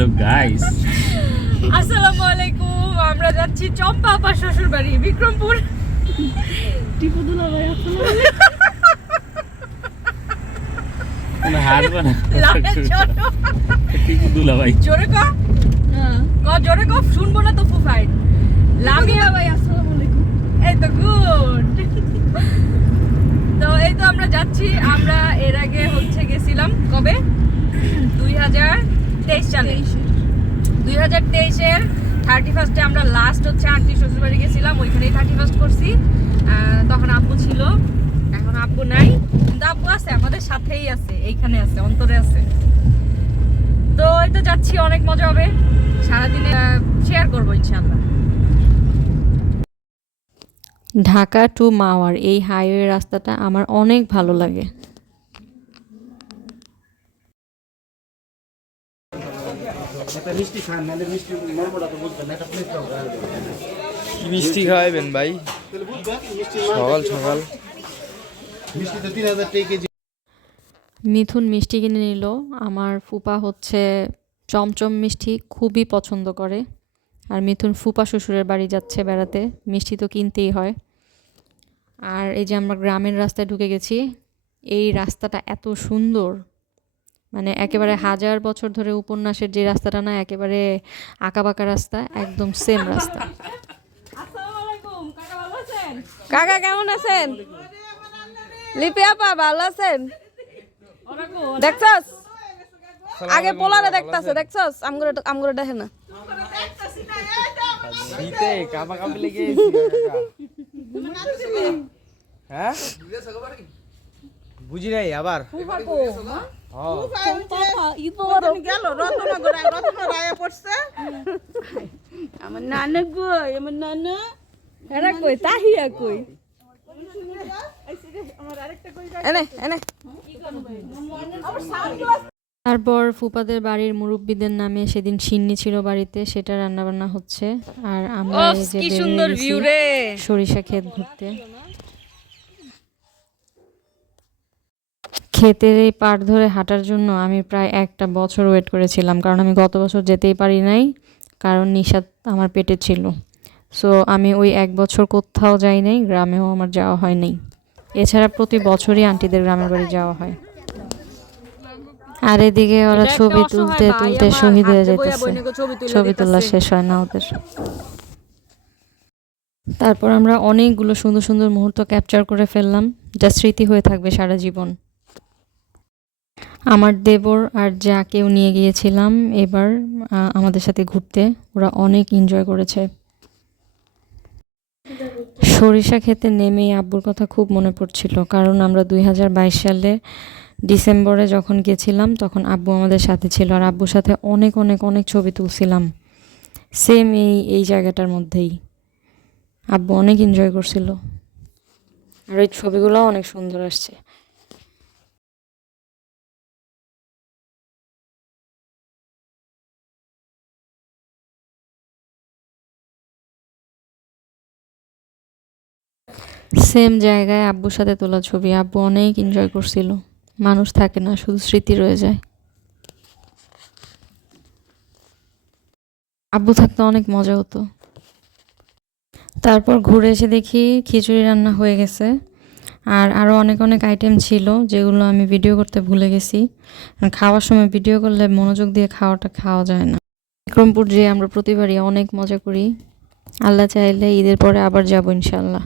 Hello guys, আসসালামু আলাইকুম। আমরা যাচ্ছি চম্পা আপার শ্বশুর বাড়ি বিক্রমপুর। টিপু দুলা ভাই কোনো হাসবে না। লাভের জন্য টিপু দুলা ভাই জোরে ক জোরে ক, শুনবো না তো ফুফাই। লামিয়া ভাই আসসালামু আলাইকুম। এই তো গুড। তো এই তো আমরা যাচ্ছি। আমরা এর আগে গেছিলাম কবে, 2023 সালে। 2023-এর 31-এ আমরা লাস্ট আন্টি শ্বশুর বাড়ি গেছিলাম, ওইখানেই 31 করছি। তখন আব্বু ছিল, এখন আব্বু নাই, কিন্তু আব্বু আছে, আমাদের সাথেই আছে, এইখানে আছে, অন্তরে আছে। তো এই তো যাচ্ছি, অনেক মজা হবে, সারাদিনে শেয়ার করবো ইনশাআল্লাহ। ঢাকা টু মাওয়ার এই হাইওয়ে রাস্তাটা আমার অনেক ভালো লাগে। কি মিষ্টি খাওয়াবেন ভাই সকাল সকাল? মিথুন মিষ্টি কিনে নিল। আমার ফুপা চমচম মিষ্টি খুবই পছন্দ করে, আর মিথুন ফুপা শ্বশুরের বাড়ি যাচ্ছে বেড়াতে, মিষ্টি তো কিনতেই হয়। আর এই যে আমরা গ্রামের রাস্তায় ঢুকে গেছি। এই রাস্তাটা এত সুন্দর, মানে একেবারে 1000 বছর ধরে উপন্যাসের যে রাস্তাটা না, একেবারে আঁকাবাঁকা রাস্তা, একদম সেম রাস্তা। কাকা কেমন আছেন? লিপি আপা ভালো আছেন? দেখছস আগে পোলারে দেখছস আমগুলো দেখে না। শীতে কাপা কাপি লেগে হ্যাঁ বুঝি নাই আবার আমার নানা কই, আমার নানা এরা কই, তাহিয়া কই, এনে এনে। তারপর ফুপাদের বাড়ির মুরব্বীদের নামে সেদিন সিন্নি ছিল বাড়িতে, সেটা রান্নাবান্না হচ্ছে। আর আমরা এই যে কি বের সুন্দর হয়ে গেছি ভিউ রে। সরিষা ক্ষেত ঘুরতে। ক্ষেতের এই পাড় ধরে হাঁটার জন্য আমি প্রায় 1টা বছর ওয়েট করেছিলাম, কারণ আমি গত বছর যেতেই পারি নাই, কারণ নিশাত আমার পেটে ছিল। সো আমি ওই 1 বছর কোথাও যাই নাই, গ্রামেও আমার যাওয়া হয় নাই। এছাড়া প্রতি বছরই আন্টিদের গ্রামের বাড়ি যাওয়া হয়। আর এদিকে ওরা ছবি তুলতে তুলতে শহীদ হয়ে যেতেছে, ছবি তোলা শেষ হয় না ওদের। তারপর আমরা অনেকগুলো সুন্দর সুন্দর মুহূর্ত ক্যাপচার করে ফেললাম, যা স্মৃতি হয়ে থাকবে সারা জীবন। আমার দেবর আর যাকেও নিয়ে গিয়েছিলাম এবার আমাদের সাথে ঘুরতে, ওরা অনেক এনজয় করেছে। সরিষা খেতে নেমেই আব্বুর কথা খুব মনে পড়ছিল, কারণ আমরা 2022 সালে ডিসেম্বরে যখন গেছিলাম তখন আব্বু আমাদের সাথে ছিল, আর আব্বুর সাথে অনেক অনেক অনেক ছবি তুলছিলাম সেম এই জায়গাটার মধ্যেই। আব্বু অনেক এনজয় করছিল, আর ওই ছবিগুলো অনেক সুন্দর আসছে। সেম জায়গায় আব্বুর সাথে তোলা ছবি, আব্বু অনেক এনজয় করছিল। মানুষ থাকে না, শুধু স্মৃতি রয়ে যায়। আব্বু থাকতে অনেক মজা হতো। তারপর ঘুরে এসে দেখি খিচুড়ি রান্না হয়ে গেছে, আর আরও অনেক অনেক আইটেম ছিল যেগুলো আমি ভিডিও করতে ভুলে গেছি। খাওয়ার সময় ভিডিও করলে মনোযোগ দিয়ে খাওয়া যায় না। বিক্রমপুর যেয়ে আমরা প্রতিবারই অনেক মজা করি। আল্লাহ চাইলে ঈদের পরে আবার যাবো ইনশাল্লাহ।